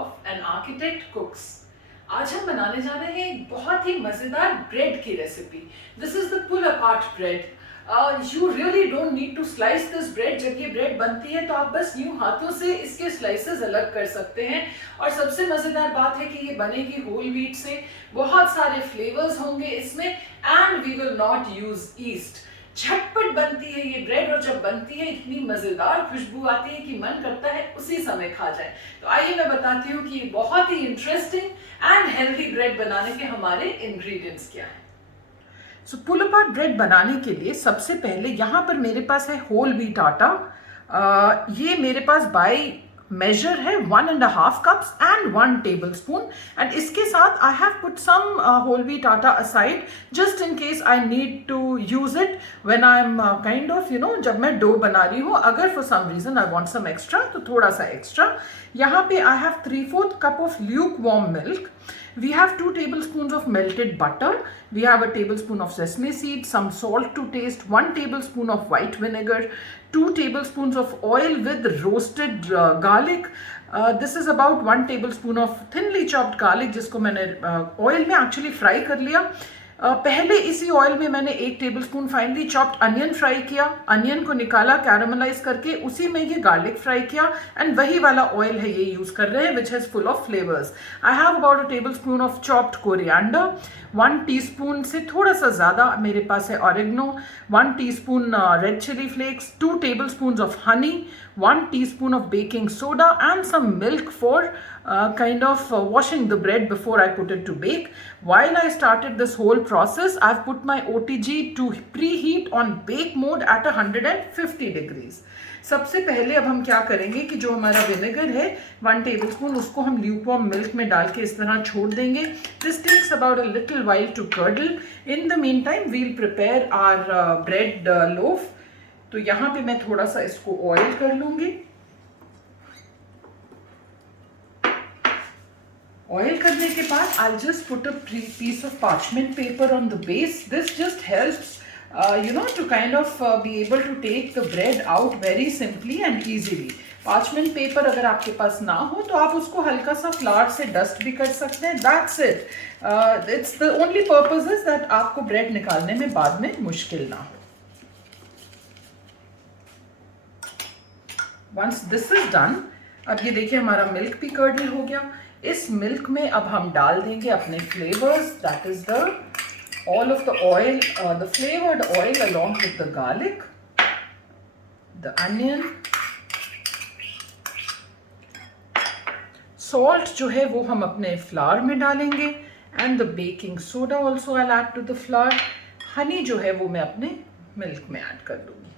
Of an architect कुक्स। आज हम बनाने जा रहे हैं एक बहुत ही मजेदार ब्रेड की रेसिपी। This is the pull apart bread. You really don't need to slice this bread. जब ये ब्रेड बनती है तो आप बस यूं हाथों से इसके स्लाइसेस अलग कर सकते हैं। और सबसे मजेदार बात है कि ये बनेगी होल व्हीट से, बहुत सारे फ्लेवर्स होंगे इसमें, and we will not use yeast. झटपट बनती है ये ब्रेड, और जब बनती है इतनी मजेदार खुशबू आती है कि मन करता है उसी समय खा जाए। तो आइए मैं बताती हूँ कि ये बहुत ही इंटरेस्टिंग एंड हेल्दी ब्रेड बनाने के हमारे इंग्रेडिएंट्स क्या हैं। सो पुल अपार्ट ब्रेड बनाने के लिए सबसे पहले यहाँ पर मेरे पास है होल व्हीट आटा। ये मेरे पास बाय मेजर है 1.5 कप्स एंड 1 टेबलस्पून। एंड इसके साथ I have put some whole wheat atta aside just in case I need to use it when I am kind of जब मैं डो बना रही हूँ, अगर for some reason I want some extra तो थोड़ा सा एक्स्ट्रा। यहाँ पे I have 3/4 cup of lukewarm milk. We have 2 tablespoons of melted butter. We have a tablespoon of sesame seeds, some salt to taste, 1 tablespoon of white vinegar, 2 tablespoons of oil with roasted garlic. This is about 1 tablespoon of thinly chopped garlic जिसको मैंने oil में actually fry कर लिया। पहले इसी oil में मैंने 1 tablespoon finally chopped onion fry किया, अनियन को निकाला कैरामलाइज करके, उसी में ये गार्लिक फ्राई किया, एंड वही वाला ऑयल है ये यूज कर रहे हैं which has full of flavours. I have about 1 tablespoon of chopped coriander, 1 teaspoon से थोड़ा सा ज़्यादा मेरे पास है oregano, 1 teaspoon red chilli flakes, 2 tablespoons of honey, 1 teaspoon of baking soda, and some milk for kind of washing the bread before I put it to bake. While I started this whole process, I've put my OTG to preheat on bake mode at 150 degrees. सबसे पहले अब हम क्या करेंगे कि जो हमारा vinegar है 1 टेबलस्पून, उसको हम ल्यूकवार्म मिल्क में डाल के इस तरह छोड़ देंगे. This takes about a little while to curdle. In the meantime we'll prepare our bread loaf. तो यहाँ पे मैं थोड़ा सा इसको ऑयल कर लूंगी. ऑयल करने के बाद I just put a piece of parchment paper on the base. This just helps to kind of be able to take the bread out very simply and easily. Parchment paper अगर आपके पास ना हो तो आप उसको हल्का सा फ्लावर से डस्ट भी कर सकते हैं. That's it. It's the only purpose is that आपको ब्रेड निकालने में बाद में मुश्किल ना हो. वंस दिस इज डन, अब ये देखिए हमारा मिल्क भी कर्डल हो गया. इस मिल्क में अब हम डाल देंगे अपने flavours. That is the all of the oil, the flavored oil along with the garlic, the onion, salt जो है वो हम अपने फ्लावर में डालेंगे, and the baking soda also I'll add to the flour. honey जो है वो मैं अपने मिल्क में ऐड कर दूंगी.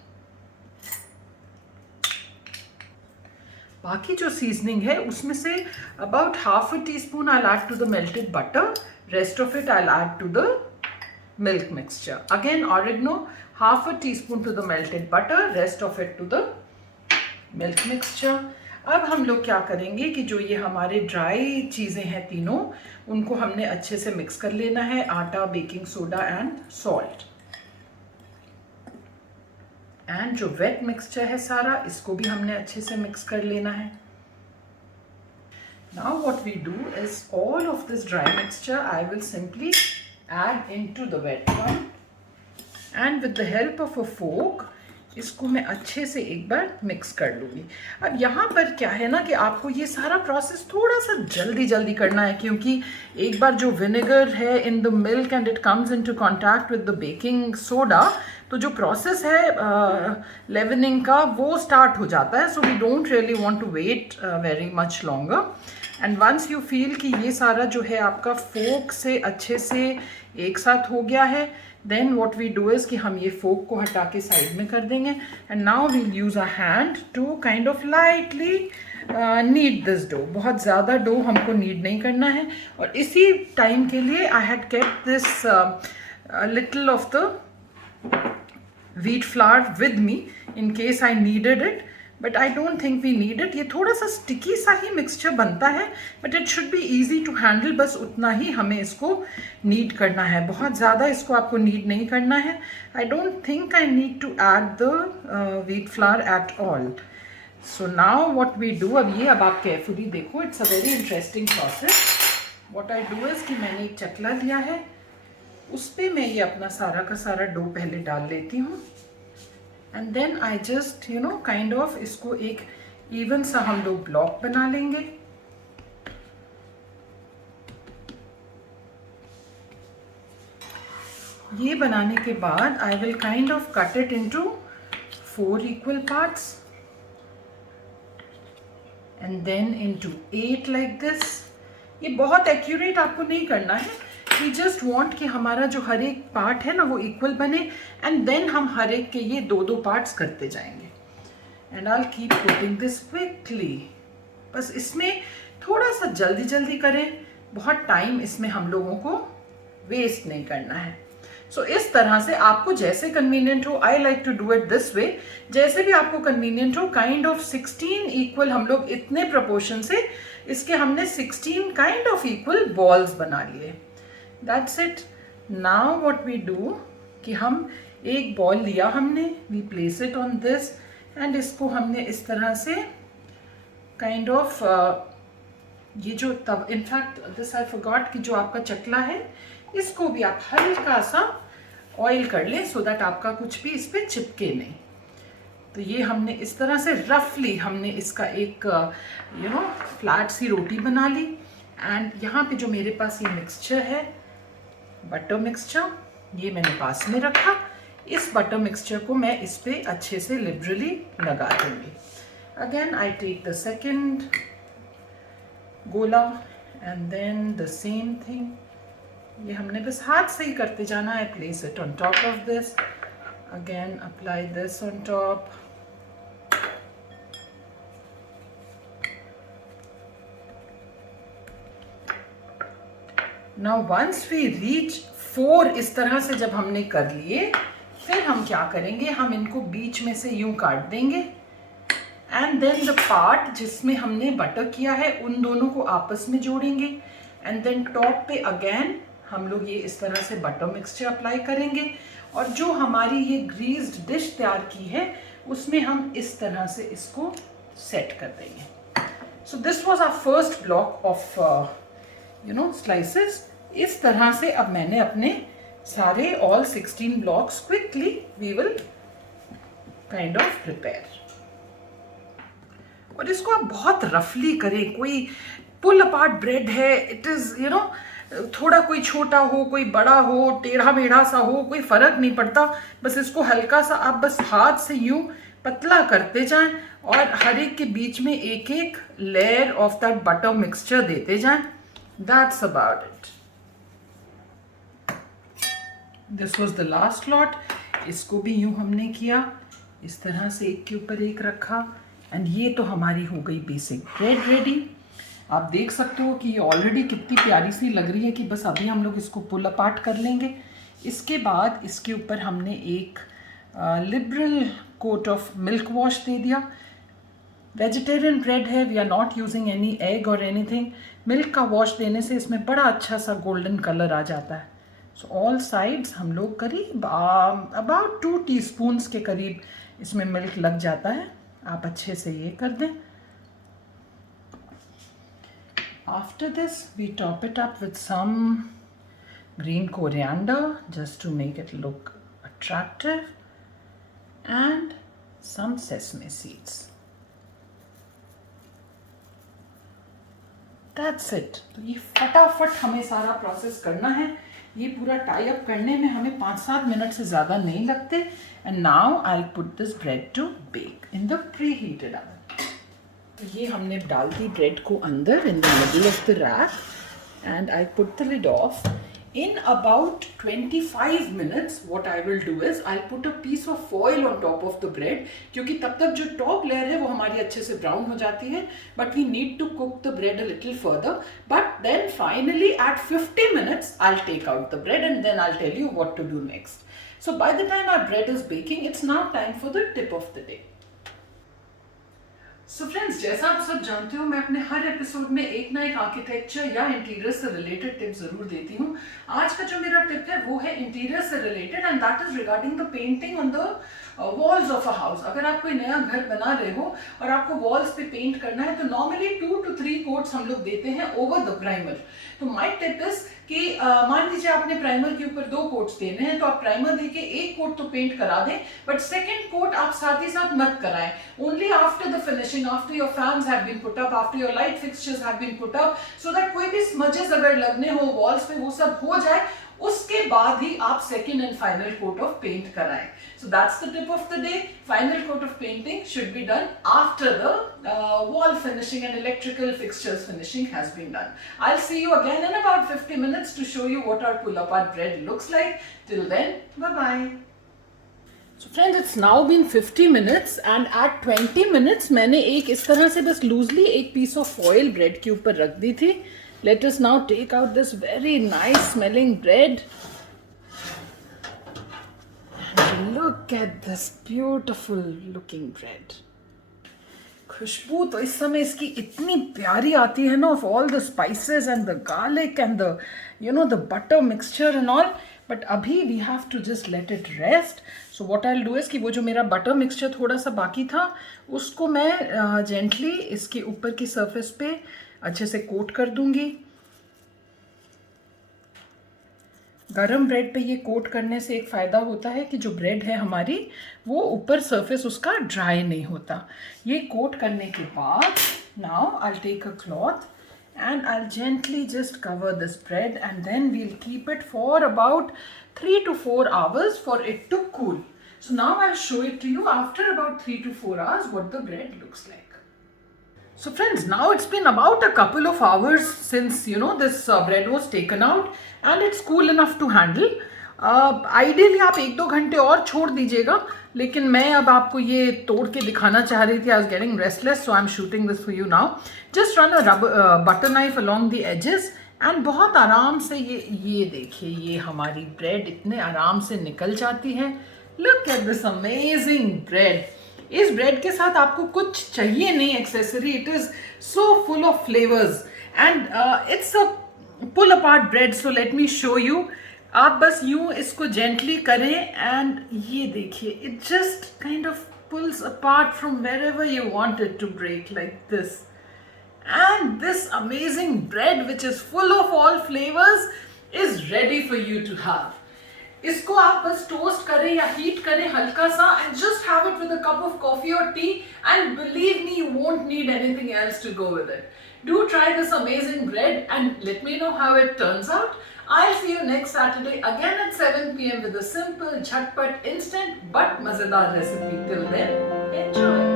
बाकी जो सीजनिंग है उसमें से about 1/2 teaspoon I'll add to the melted butter. Rest of it I'll add to the milk mixture. Again oregano, 1/2 teaspoon to the melted butter, rest of it to the milk mixture. अब हम लोग क्या करेंगे कि जो ये हमारे dry चीज़ें हैं तीनों, उनको हमने अच्छे से मिक्स कर लेना है. आटा, baking soda and salt. And जो वेट मिक्सचर है सारा, इसको भी हमने अच्छे से मिक्स कर लेना है. Now what we do is all of this dry mixture I will simply add into the wet one, and with the help of a fork इसको मैं अच्छे से एक बार मिक्स कर लूँगी. अब यहाँ पर क्या है ना कि आपको ये सारा प्रोसेस थोड़ा सा जल्दी करना है, क्योंकि एक बार जो विनेगर है in the milk and it comes into contact with the baking soda, तो जो प्रोसेस है लेवनिंग का वो स्टार्ट हो जाता है. So we don't really want to wait very much longer. And once you feel कि ये सारा जो है आपका फोक से अच्छे से एक साथ हो गया है, then what we do is कि हम ये फोक को हटा के साइड में कर देंगे. And now we'll use a hand to kind of lightly knead this dough. बहुत ज़्यादा डो हमको नीड नहीं करना है. और इसी टाइम के लिए I had kept this little of the wheat flour with me in case I needed it, but I don't think we need it. ये थोड़ा सा स्टिकी सा ही मिक्सचर बनता है, but it should be easy to handle. बस उतना ही हमें इसको नीड करना है, बहुत ज़्यादा इसको आपको नीड नहीं करना है. I don't think I need to add the wheat flour at all. So now what we do, अब आप केयरफुली देखो, it's a very interesting process. What I do is कि मैंने एक चकला लिया है, उस पर मैं ये अपना सारा का सारा डो पहले डाल लेती हूँ. And then I just kind of इसको एक इवन सा हम लोग ब्लॉक बना लेंगे. ये बनाने के बाद I will kind of cut it into 4 equal parts and then into 8 like this. ये बहुत एक्यूरेट आपको नहीं करना है, वी जस्ट वांट कि हमारा जो हर एक पार्ट है ना वो इक्वल बने, एंड देन हम हर एक के ये 2-2 पार्ट्स करते जाएंगे. And I will keep putting this quickly. बस इसमें थोड़ा सा जल्दी जल्दी करें, बहुत टाइम इसमें हम लोगों को वेस्ट नहीं करना है. सो इस तरह से आपको जैसे कन्वीनियंट हो, I like to do it this way, जैसे भी आपको कन्वीनियंट हो, काइंड ऑफ 16 इक्वल हम लोग इतने प्रोपोर्शन से इसके हमने 16 काइंड ऑफ इक्वल बॉल्स बना लिए. That's it. Now what we do कि हम एक बॉल लिया हमने, we place it on this and इसको हमने इस तरह से काइंड ऑफ ये जो तब इनफैक्ट दिस आई फॉरगॉट कि जो आपका चकला है इसको भी आप हल्का सा ऑयल कर लें सो दैट आपका कुछ भी इस पर चिपके नहीं. तो ये हमने इस तरह से रफली हमने इसका एक फ्लैट सी रोटी बना ली. एंड यहाँ पे जो मेरे पास ये मिक्सचर है, बटर मिक्सचर, ये मैंने पास में रखा. इस बटर मिक्सचर को मैं इस पे अच्छे से लिबरली लगा दूँगी. Again I take the second गोला and then the same thing. ये हमने बस हाथ से ही करते जाना है. Place it on top of this, again apply this on top. Now once we reach 4 इस तरह से जब हमने कर लिए, फिर हम क्या करेंगे, हम इनको बीच में से यूं काट देंगे एंड देन द पार्ट जिसमें हमने बटर किया है उन दोनों को आपस में जोड़ेंगे. एंड देन टॉप पे अगेन हम लोग ये इस तरह से बटर मिक्सचर अप्लाई करेंगे और जो हमारी ये ग्रीस्ड डिश तैयार की है उसमें हम इस तरह से इसको सेट कर देंगे. So this was our first block of slices. इस तरह से अब मैंने अपने सारे all 16 blocks quickly we will kind of prepare. और इसको आप बहुत रफली करें. कोई पुल अपार्ट ब्रेड है, इट इज़ थोड़ा कोई छोटा हो, कोई बड़ा हो, टेढ़ा मेढ़ा सा हो, कोई फर्क नहीं पड़ता. बस इसको हल्का सा आप बस हाथ से यूं पतला करते जाएं और हर एक के बीच में एक एक layer of that butter mixture देते जाएं. That's about it. This was the last lot. इसको भी यूं हमने किया, इस तरह से एक के ऊपर एक रखा. एंड ये तो हमारी हो गई बेसिक ब्रेड रेडी. आप देख सकते हो कि ये ऑलरेडी कितनी प्यारी सी लग रही है कि बस अभी हम लोग इसको पुल अपार्ट कर लेंगे. इसके बाद इसके ऊपर हमने एक liberal coat of milk wash दे दिया. वेजिटेरियन ब्रेड है, we are not using any egg और एनीथिंग. मिल्क का वॉश देने से इसमें बड़ा अच्छा सा गोल्डन कलर आ जाता है. सो ऑल साइड्स हम लोग करीब अबाउट 2 टीस्पून्स के करीब इसमें मिल्क लग जाता है. आप अच्छे से ये कर दें. After this, we top it up with some green coriander just to make it look attractive and some sesame seeds. That's it. तो ये फटाफट हमें सारा प्रोसेस करना है. ये पूरा टाई अप करने में हमें 5-7 मिनट से ज़्यादा नहीं लगते. And now I'll put this bread to bake in the preheated oven. ये हमने डाल दी ब्रेड को अंदर in the middle of the rack and I put the lid off. In about 25 minutes what I will do is I put a piece of foil on top of the bread, क्योंकि तब तक जो top layer है वो हमारी अच्छे से brown हो जाती है. But we need to cook the bread a little further. But then finally at 50 minutes I will take out the bread and then I will tell you what to do next. So by the time our bread is baking, it's now time for the tip of the day. So friends, जैसा आप सब जानते हो, मैं अपने हर episode में एक ना एक आर्किटेक्चर या इंटीरियर से रिलेटेड टिप जरूर देती हूँ। आज का जो मेरा टिप है वो है इंटीरियर से related, and that is regarding the painting on the walls of a house. अगर आप कोई नया घर बना रहे हो और आपको वॉल्स पे पेंट करना है, तो नॉर्मली 2 to 3 कोट्स हम लोग देते हैं ओवर द प्राइमर। तो माय टिप इज कि मान लीजिए आपने प्राइमर के ऊपर 2 कोट्स देने हैं, तो आप प्राइमर देके 1 कोट तो पेंट करा दें, बट सेकंड कोट आप साथ ही साथ मत कराएं। Only after the finishing, after your fans have been put up, after your light fixtures have been put up, so that कोई भी स्मजेस अगर लगने हो वॉल्स पे वो सब हो जाए, उसके बाद ही आप second and final coat of paint कराएं। So that's the tip of the day. Final coat of painting should be done after the wall finishing and electrical fixtures finishing has been done. I'll see you again in about 50 minutes to show you what our pull-apart bread looks like. Till then, bye-bye. So friends, it's now been 50 minutes and at 20 minutes मैंने एक इस तरह से बस loosely एक piece of foil bread के ऊपर रख दी थी. Let us now take out this very nice smelling bread. Look at this beautiful looking bread. खुशबू तो इस समय इसकी इतनी प्यारी आती है ना, of all the spices and the garlic and the the butter mixture and all. But अभी we have to just let it rest. So what I'll do is कि वो जो मेरा butter mixture थोड़ा सा बाकी था, उसको मैं gently इसके ऊपर की surface पे अच्छे से कोट कर दूंगी। गरम ब्रेड पे ये कोट करने से एक फ़ायदा होता है कि जो ब्रेड है हमारी, वो ऊपर सरफेस उसका ड्राई नहीं होता। ये कोट करने के बाद now I take a cloth and I'll gently just cover this bread, and then we'll keep it for about 3 to 4 hours for it to cool. So now I'll show it to you after about 3 to 4 hours what the bread looks like. So friends, now it's been about a couple of hours since this bread was taken out and it's cool enough to handle. Ideally आप 1-2 घंटे और छोड़ दीजिएगा, लेकिन मैं अब आपको ये तोड़ के दिखाना चाह रही थी. I was getting restless, so I'm shooting this for you now. Just run a butter knife along the edges and बहुत आराम से ये देखिए, ये हमारी ब्रेड इतने आराम से निकल जाती है. Look at this amazing bread. इस ब्रेड के साथ आपको कुछ चाहिए नहीं accessory. It is so full of flavours and it's a pull apart bread. So let me show you. आप बस यूं इसको जेंटली करें एंड ये देखिए, it just kind of pulls apart from wherever you want it to break like this. And this amazing bread, which is full of all flavors, is ready for you to have. इसको आप बस toast करें या heat करें हल्का सा, and just have it with a cup of coffee or tea, and believe me, you won't need anything else to go with it. Do try this amazing bread and let me know how it turns out. I'll see you next Saturday again at 7 p.m. with a simple, jhatpat, instant but mazedar recipe. Till then, enjoy.